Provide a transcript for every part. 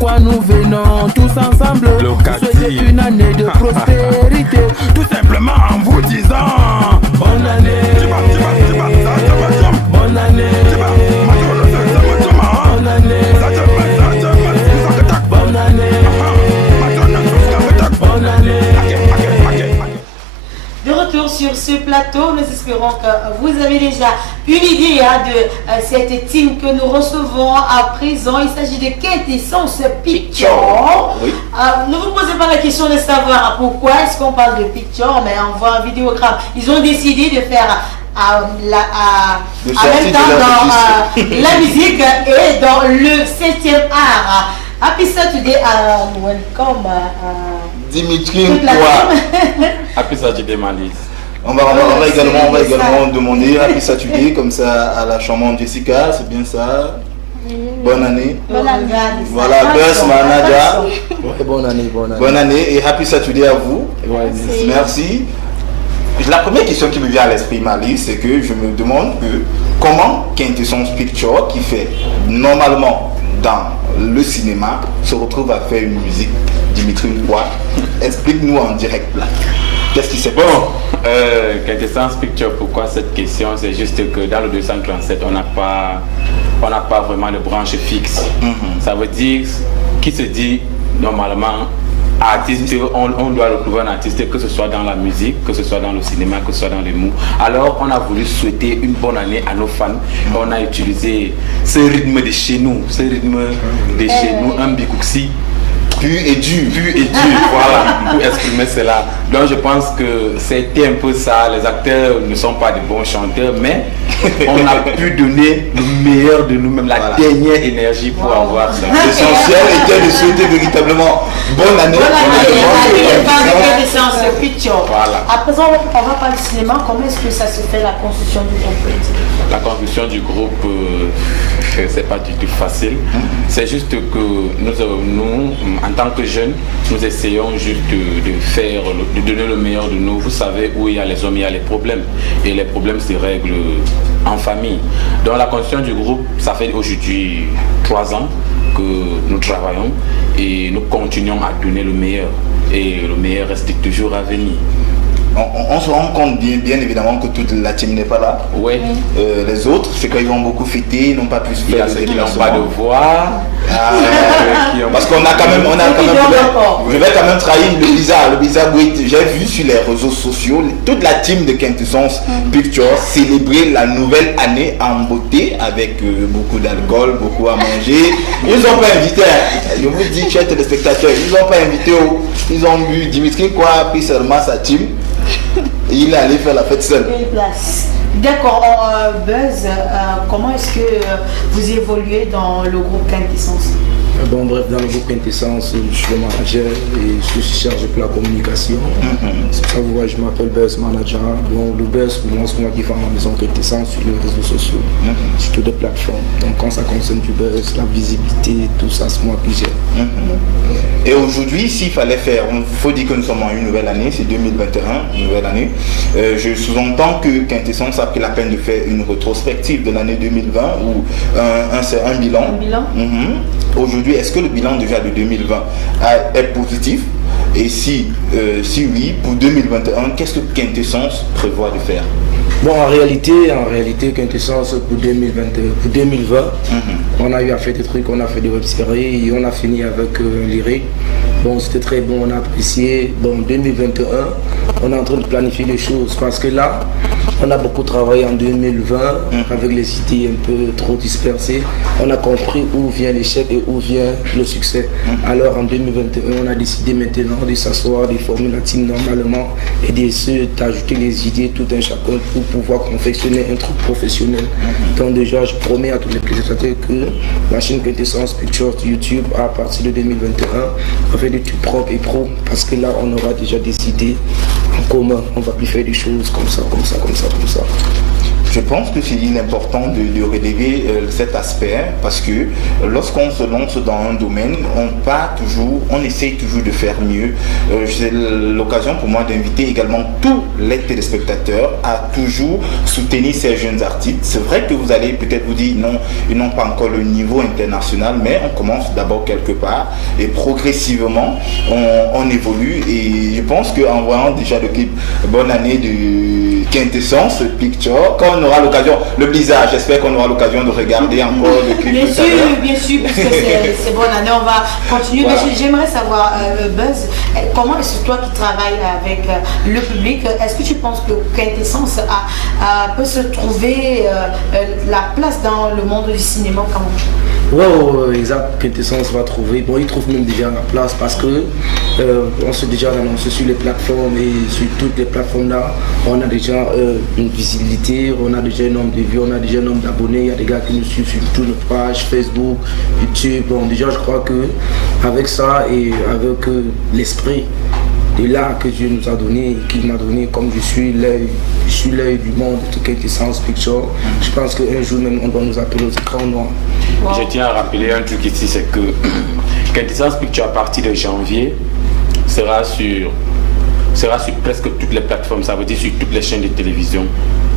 pourquoi nous venons tous ensemble souhaiter une année de prospérité. Tout simplement en vous disant bonne année. Bonne année. Bonne année. Bonne année. Bonne année. De retour sur ce plateau, nous espérons que vous avez déjà une idée de cette team que nous recevons à présent. Il s'agit de Quintessence Picture. Oui. Ne vous posez pas la question de savoir pourquoi est-ce qu'on parle de Picture, mais on voit un vidéogramme. Ils ont décidé de faire en même temps dans la musique et dans le 7e art. Happy Saturday and welcome. Dimitri Nkwa. Happy Saturday Malice. On va également demander Happy Saturday comme ça à la charmante Jessica, c'est bien ça. Bonne année. Bonne année. Voilà, Buzz Manaja. Bonne année. Bonne année et Happy Saturday à vous. Merci. La première question qui me vient à l'esprit, Malice, c'est que je me demande comment Quintessence Picture, qui fait normalement dans le cinéma, se retrouve à faire une musique. Dimitri Nkwa, explique-nous en direct là. Qu'est-ce qui s'est passé? Quintessence Picture, pourquoi cette question? C'est juste que dans le 237, on n'a pas vraiment de branche fixe. Ça veut dire, qui se dit normalement artiste, on doit retrouver un artiste, que ce soit dans la musique, que ce soit dans le cinéma, que ce soit dans les mots. Alors on a voulu souhaiter une bonne année à nos fans. On a utilisé ce rythme de chez nous, un bikouksi. Pur et dur, voilà, pour exprimer cela. Donc je pense que c'était un peu ça. Les acteurs ne sont pas de bons chanteurs, mais on a pu donner le meilleur de nous-mêmes, la dernière énergie pour avoir ça. L'essentiel était de souhaiter véritablement bonne année. Voilà. À présent, on va parler du cinéma. Comment est-ce que ça se fait, la construction du groupe? La construction du groupe, c'est pas du tout facile. C'est juste que nous, en tant que jeunes, nous essayons juste de donner le meilleur de nous. Vous savez, où il y a les hommes, il y a les problèmes. Et les problèmes se règlent en famille. Donc la construction du groupe, ça fait aujourd'hui 3 ans que nous travaillons et nous continuons à donner le meilleur. Et le meilleur reste toujours à venir. On se rend compte bien évidemment que toute la team n'est pas là. Oui. Les autres, c'est qu'ils ont beaucoup fêté, ils n'ont pas pu se faire. Ils n'ont pas de voix. Parce qu'on a quand même, je vais quand même trahir le bizarre Grit. J'ai vu sur les réseaux sociaux toute la team de Quintessence Picture célébrer la nouvelle année en beauté avec beaucoup d'alcool, beaucoup à manger. Ils n'ont pas invité, je vous dis, chers téléspectateurs, ils n'ont pas invité, ils ont bu Dimitri Nkwa, puis seulement sa team. Et il est allé faire la fête seul. D'accord, Buzz, comment est-ce que vous évoluez dans le groupe Quintessence? Bon, bref, dans le groupe Quintessence, je suis le manager et je suis chargé pour la communication. C'est pour ça que vous voyez, je m'appelle Buzz Manager. Donc, le Buzz, pour moi, c'est moi qui fais en maison Quintessence sur les réseaux sociaux, sur toutes les plateformes. Donc, quand ça concerne du Buzz, la visibilité, tout ça, c'est moi qui gère. Et aujourd'hui, s'il fallait faire, il faut dire que nous sommes en une nouvelle année, c'est 2021, une nouvelle année. Je sous-entends que Quintessence a pris la peine de faire une rétrospective de l'année 2020 ou un bilan. Aujourd'hui, est-ce que le bilan déjà de 2020 est positif? Et si oui, pour 2021, qu'est-ce que Quintessence prévoit de faire? Bon, en réalité, Quintessence pour 2020, on a eu à faire des trucs, on a fait des web-séries et on a fini avec lyrique. Bon, c'était très bon, on a apprécié. Bon, 2021, on est en train de planifier les choses parce que là, on a beaucoup travaillé en 2020 avec les idées un peu trop dispersées. On a compris où vient l'échec et où vient le succès. Alors en 2021, on a décidé maintenant de s'asseoir, de former la team normalement et d'ajouter les idées tout un chacun pour pouvoir confectionner un truc professionnel. Donc déjà, je promets à tous les téléspectateurs que la chaîne Quintessence Picture YouTube, à partir de 2021, on va faire des trucs propres et pro parce que là, on aura déjà des idées en commun. On va plus faire des choses comme ça. Je pense que il est important de relever cet aspect parce que lorsqu'on se lance dans un domaine, on essaye toujours de faire mieux. C'est l'occasion pour moi d'inviter également tous les téléspectateurs à toujours soutenir ces jeunes artistes. C'est vrai que vous allez peut-être vous dire non, ils n'ont pas encore le niveau international, mais on commence d'abord quelque part et progressivement on évolue. Et je pense qu'en voyant déjà le clip Bonne année de Quintessence Picture, quand on aura l'occasion, le Blizzard, j'espère qu'on aura l'occasion de regarder encore le clip. Bien sûr, parce que c'est bonne année, on va continuer. Voilà. Mais j'aimerais savoir, Buzz, comment est-ce que toi qui travailles avec le public, est-ce que tu penses que Quintessence peut se trouver la place dans le monde du cinéma quand même? Wow, exact, Quintessence va trouver, bon, il trouve même déjà la place parce que on s'est déjà annoncé sur les plateformes et sur toutes les plateformes là, on a déjà une visibilité, on a déjà un nombre de vues, on a déjà un nombre d'abonnés, il y a des gars qui nous suivent sur toutes nos pages, Facebook, YouTube, bon déjà je crois que avec ça et avec l'esprit de l'art que Dieu nous a donné, qu'il m'a donné, comme je suis l'œil du monde de Quintessence Picture, je pense qu'un jour même on doit nous appeler aux écrans noirs. Wow. Je tiens à rappeler un truc ici, c'est que Quintessence Picture à partir de janvier sera sur presque toutes les plateformes, ça veut dire sur toutes les chaînes de télévision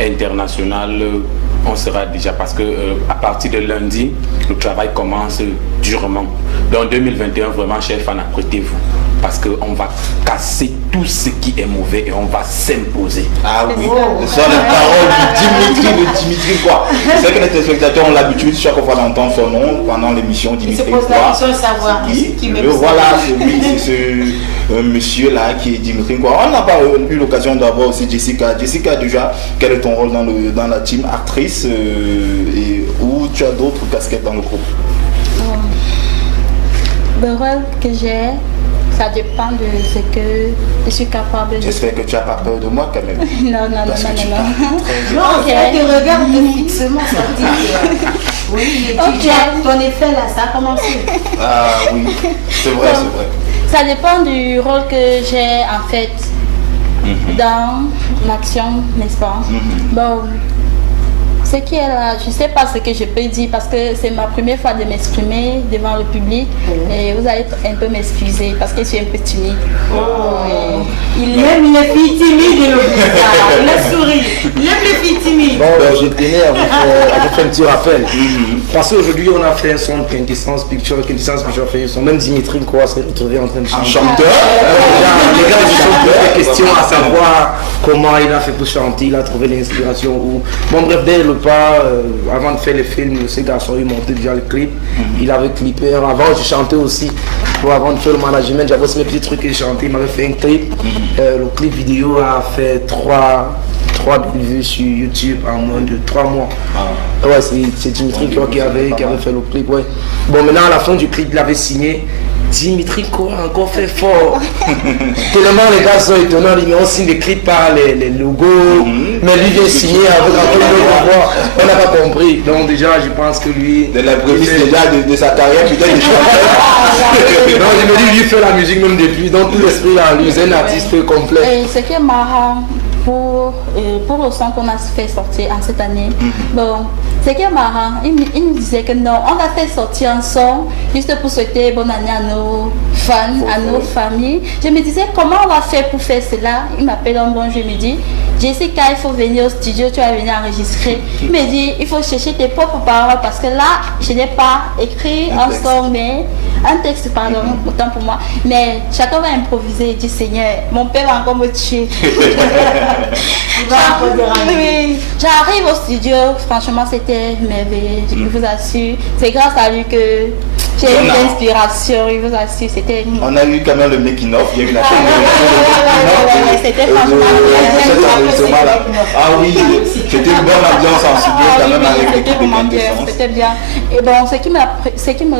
internationales. On sera déjà, parce que à partir de lundi, le travail commence durement. Donc 2021, vraiment, chers fans, apprêtez-vous. Parce qu'on va casser tout ce qui est mauvais et on va s'imposer. Ah oui, ce sont les paroles de Dimitri quoi. C'est que les téléspectateurs ont l'habitude chaque fois d'entendre son nom pendant l'émission Dimitri quoi. C'est pour la question de savoir qui m'aime. Voilà, c'est ce monsieur-là qui est Dimitri quoi. On n'a pas eu l'occasion d'avoir aussi Jessica. Jessica, déjà, quel est ton rôle dans la team actrice et où tu as d'autres casquettes dans le groupe? Le rôle que j'ai, ça dépend de ce que je suis capable de... J'espère que tu n'as pas peur de moi quand même. Non. Non, tu regardes fixement, ça dit. Oui, ton effet là, ça a commencé. Ah oui, c'est vrai. Ça dépend du rôle que j'ai en fait dans l'action, n'est-ce pas? Bon, ce qui est là, je ne sais pas ce que je peux dire parce que c'est ma première fois de m'exprimer devant le public et vous allez un peu m'excuser parce que je suis un peu timide. Il aime les filles timides, il a souri. Il aime les filles timides. Bon, je tenais à vous faire un petit rappel. Parce qu'aujourd'hui, on a fait un son de Quintessence Picture fait un son. Même Dimitri quoi s'est retrouvé en train de chanter. Chanteur. Les gars, ils se sont posé des questions à savoir comment il a fait pour chanter, il a trouvé l'inspiration où. Bon, bref, dès le pas, avant de faire le film, ces garçons, ils montaient déjà le clip. Il avait clippé. Avant, je chantais aussi. Avant de faire le management, j'avais aussi mes petits trucs que je chantais. Il m'avait fait un clip. Le clip vidéo a fait 3 000 vues sur YouTube en moins de 3 mois. Ouais, c'est Dimitri qui avait fait le clip. Ouais. Bon, maintenant à la fin du clip, il avait signé. Dimitri quoi encore fait fort. Tellement les gars sont étonnants, ils ont signé des clips par les logos, mais lui vient signer avec un peu de voix. On n'a pas compris. Donc déjà je pense que lui. De la prémisse déjà de sa carrière, peut-être il non, je me dis lui fait la musique même depuis, donc tout l'esprit là, lui c'est un artiste complet. Et ce qui est marrant pour le son qu'on a fait sortir en cette année, bon, ce qui est marrant, il nous disait que non, on a fait sortir un son juste pour souhaiter bonne année à nos fans, à nos familles. Je me disais comment on va faire pour faire cela. Il m'appelle un bon, je me dis Jessica, il faut venir au studio, tu vas venir enregistrer. Il me dit il faut chercher tes propres paroles parce que là je n'ai pas écrit un son, mais un texte, pardon, autant pour moi. Mais chacun va improviser et dire Seigneur, mon père va encore me tuer. J'arrive au studio, franchement c'était merveilleux, je vous assure. C'est grâce à lui que j'ai eu l'inspiration, je vous assure, c'était... On a eu quand même le making of, il y a eu la c'était franchement ah oui, c'était une bonne ambiance en studio quand même avec l'équipe de Quintessence. C'était bien. Et bon, ce qui me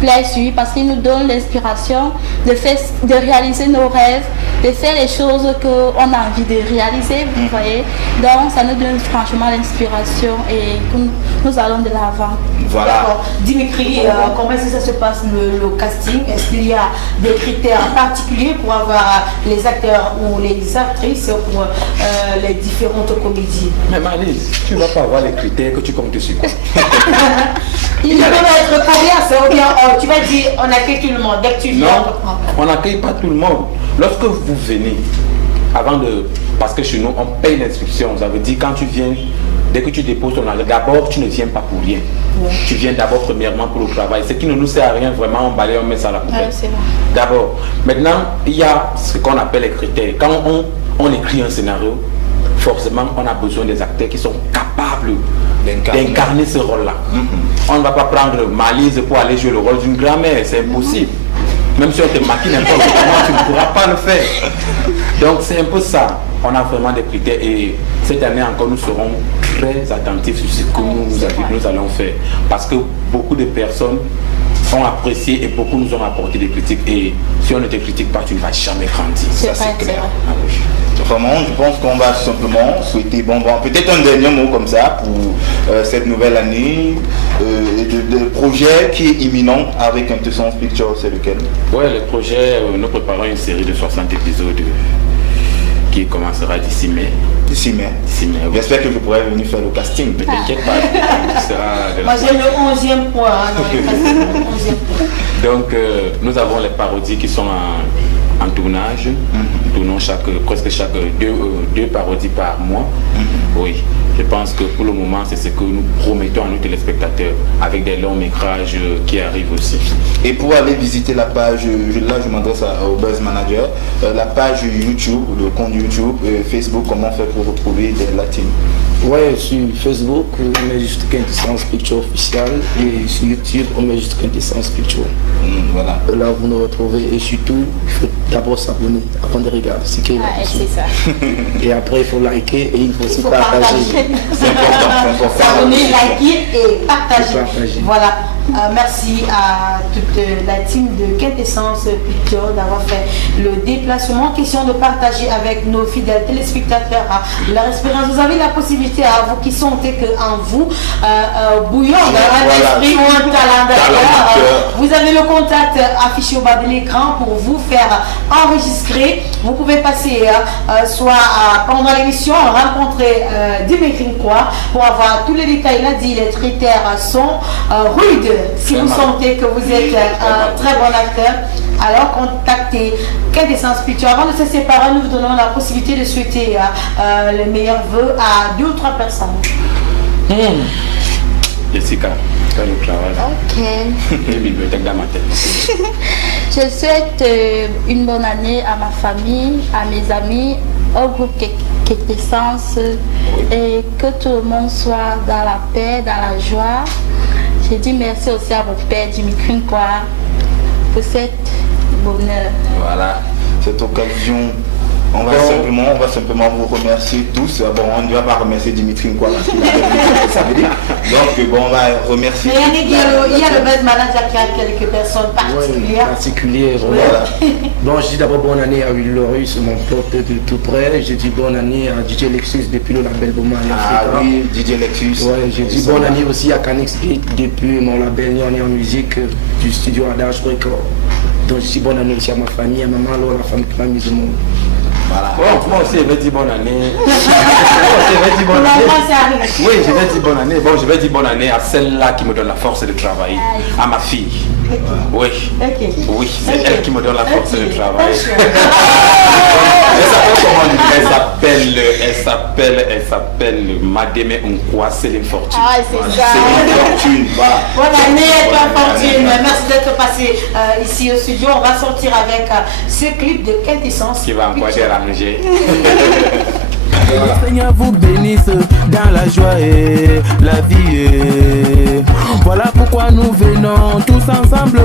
plaît sur lui, parce qu'il nous donne l'inspiration de réaliser nos rêves, de faire les choses qu'on a envie de réaliser, vous voyez. Donc ça nous donne franchement l'inspiration et nous allons de l'avant. Voilà. D'accord. Dimitri, comment est-ce que ça se passe le casting? Est-ce qu'il y a des critères particuliers pour avoir les acteurs ou les actrices pour les différentes comédies? Mais Malise, tu ne vas pas avoir les critères que tu comptes sur quoi? Il doit être combien? Ou bien tu vas dire on accueille tout le monde dès que tu viens? Non, on n'accueille pas tout le monde. Lorsque vous venez, parce que chez nous on paye l'inscription, ça veut dire quand tu viens, dès que tu déposes ton argent, d'abord tu ne viens pas pour rien. Tu viens d'abord premièrement pour le travail. Ce qui ne nous sert à rien, vraiment, on balaye, on met ça à la poubelle. D'abord. Maintenant, il y a ce qu'on appelle les critères. Quand on écrit un scénario, forcément, on a besoin des acteurs qui sont capables d'incarner ce rôle-là. On ne va pas prendre Malise pour aller jouer le rôle d'une grand-mère, c'est impossible. Même si on te maquille n'importe comment, tu ne pourras pas le faire. Donc c'est un peu ça. On a vraiment des critères et cette année encore nous serons très attentifs sur ce que nous allons faire. Parce que beaucoup de personnes ont apprécié et beaucoup nous ont apporté des critiques. Et si on ne te critique pas, tu ne vas jamais grandir. Ça c'est clair. Ah, oui. Vraiment, je pense qu'on va simplement souhaiter peut-être un dernier mot comme ça pour cette nouvelle année de projet qui est imminent avec Quintessence Pictures, c'est lequel? Oui, le projet, nous préparons une série de 60 épisodes qui commencera d'ici mai. D'ici mai. J'espère que je pourrai venir faire le casting. Ne t'inquiète pas. Moi j'ai le 11e point. Donc nous avons les parodies qui sont en tournage. Nous tournons presque chaque deux parodies par mois. Oui. Je pense que pour le moment, c'est ce que nous promettons à nos téléspectateurs avec des longs métrages qui arrivent aussi. Et pour aller visiter la page, là je m'adresse au Buzz Manager, la page YouTube, le compte YouTube, Facebook, comment faire pour retrouver la team? Ouais, sur Facebook, on met juste Quintessence Picture officielle et sur YouTube, on met juste Quintessence Picture. Voilà. Là, vous nous retrouvez et surtout, il faut d'abord s'abonner avant de regarder ce qu'il y a. C'est ça. Et après, il faut liker et il faut aussi partager. C'est important. S'abonner, liker et partager. Voilà. Merci à toute la team de Quintessence Picture d'avoir fait le déplacement. Question de partager avec nos fidèles téléspectateurs leur expérience. Vous avez la possibilité à vous qui sentez qu'en vous bouillon un esprit ou un talent d'acteur. Vous avez le contact affiché au bas de l'écran pour vous faire enregistrer. Vous pouvez passer soit pendant l'émission rencontrer Dimitri Nkwa pour avoir tous les détails. Il a dit les critères sont rudes. Si vous sentez que vous êtes un très bon acteur, alors contactez Quintessence Picture. Avant de se séparer, nous vous donnons la possibilité de souhaiter les meilleurs vœux à 2 ou 3 personnes. Jessica, quel est le travail? Ok. Les bibliothèques dans ma tête. Je souhaite une bonne année à ma famille, à mes amis, au groupe Quintessence et que tout le monde soit dans la paix, dans la joie. J'ai dit merci aussi à mon père Dimitri Nkwa pour cette bonheur. Voilà, cette occasion. On va simplement vous remercier tous. Bon, on ne va pas remercier Dimitri Nkwa parce qu'il a fait ça veut dire. Donc bon, on va remercier. Mais il y a le Buzz Manager qui a quelques personnes particulières. Voilà. Bon, je dis d'abord bonne année à Will Lorus, mon pote de tout près. Je dis bonne année à DJ Lexus depuis le label Boma. Ah oui, DJ Lexus. Ouais, je dis bonne année aussi à Canix Beat depuis mon label Nyoni en musique du studio Adage Record. Donc je dis bonne année aussi à ma famille, à maman, alors la famille qui m'a mise au monde. Voilà. Bon, moi aussi je vais dire bonne année. Oui, je vais dire bonne année. Bon, je vais dire bonne année à celle-là qui me donne la force de travailler, à ma fille. Oui, oui, c'est elle qui me donne la force de travailler. Elle s'appelle Madame Nkwa Céline Fortune. Ah, c'est ça. Céline Fortune, voilà. Bonne année à toi, Fortune. Merci d'être passé ici au studio. On va sortir avec ce clip de Quintessence qui va encore déranger. Le Seigneur vous bénisse dans la joie et la vie. Voilà pourquoi nous venons tous ensemble.